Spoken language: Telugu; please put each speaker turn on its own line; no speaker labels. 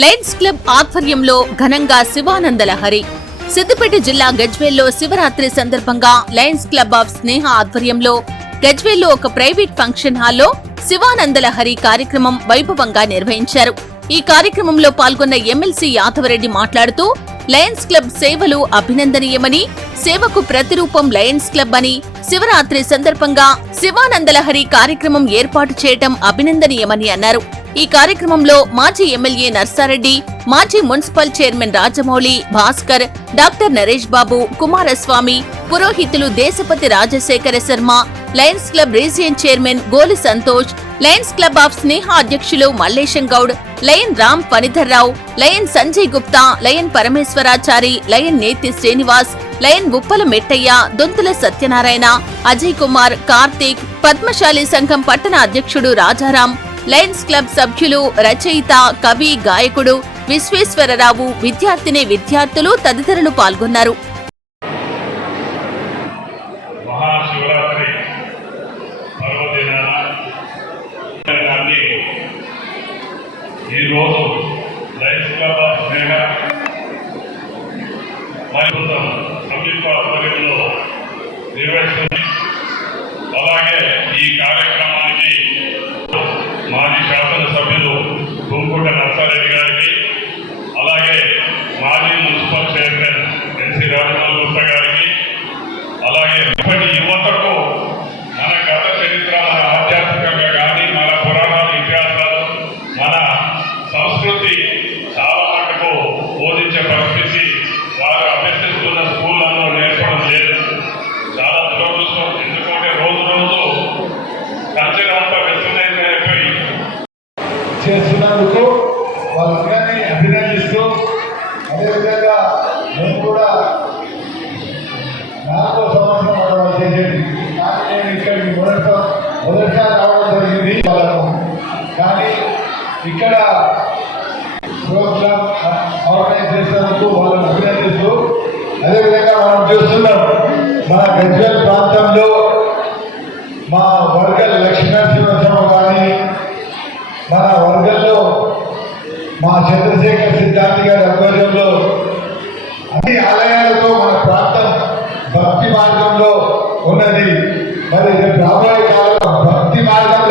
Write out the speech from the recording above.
లయన్స్ క్లబ్ ఆధ్వర్యంలో ఘనంగా శివానంద లహరి సిద్దిపేట జిల్లా గజ్వేల్లో శివరాత్రి సందర్భంగా లయన్స్ క్లబ్ ఆఫ్ స్నేహ ఆధ్వర్యంలో గజ్వేల్లో ఒక ప్రైవేట్ ఫంక్షన్ హాల్లో శివానందల హరి కార్యక్రమం వైభవంగా నిర్వహించారు. ఈ కార్యక్రమంలో పాల్గొన్న ఎమ్మెల్సీ యాదవరెడ్డి మాట్లాడుతూ లయన్స్ క్లబ్ సేవలు అభినందనీయమని సేవకు ప్రతిరూపం లయన్స్ క్లబ్ అని శివరాత్రి సందర్భంగా శివానందలహరి కార్యక్రమం ఏర్పాటు చేయటం అభినందనీయమని అన్నారు. ఈ కార్యక్రమంలో మాజీ ఎమ్మెల్యే నర్సారెడ్డి మాజీ municipal chairman Rajamouli Bhaskar doctor Naresh Babu Kumaraswamy పురోహితులు Deshapati Rajasekhara Sharma Lions Club region chairman Goli Santosh Lions Club of Sneha అధ్యక్షులు Mallesham Goud Lion Ram Phanidharrao Lion Sanjay Gupta Lion Parameshwarachari Lion Neti Srinivas Lion Uppala Mettaiah Dontula Satyanarayana Ajay Kumar Karthik Padmashali సంఘం పట్టణ అధ్యక్షుడు రాజారాం లయన్స్ క్లబ్ సభ్యులు రచయిత కవి గాయకుడు విశ్వేశ్వరరావు విద్యార్థిని విద్యార్థులు తదితరులు పాల్గొన్నారు.
చేస్తున్నందుకు వాళ్ళందరినీ అభినందిస్తూ అదేవిధంగా నేను కూడా నాలుగో సంవత్సరం వాళ్ళు చేసేది. కానీ నేను ఇక్కడికి మొదట మొదటిసారి రావడం జరిగింది వాళ్ళకు. కానీ ఇక్కడ ప్రోగ్రామ్ ఆర్గనైజ్ చేసినందుకు వాళ్ళని అభినందిస్తూ అదేవిధంగా మనం చూస్తున్నాం మన గజ్వల్ ప్రాంతంలో మా వర్గ లక్ష్మీనరసింహస్వామి కానీ మన వర్గంలో మా చంద్రశేఖర్ సిద్ధాంతి గారి ఆధ్వర్యంలో అన్ని ఆలయాలతో మన ప్రాంతం భక్తి మార్గంలో ఉన్నది. మరి రాబోయే కాలంలో భక్తి మార్గం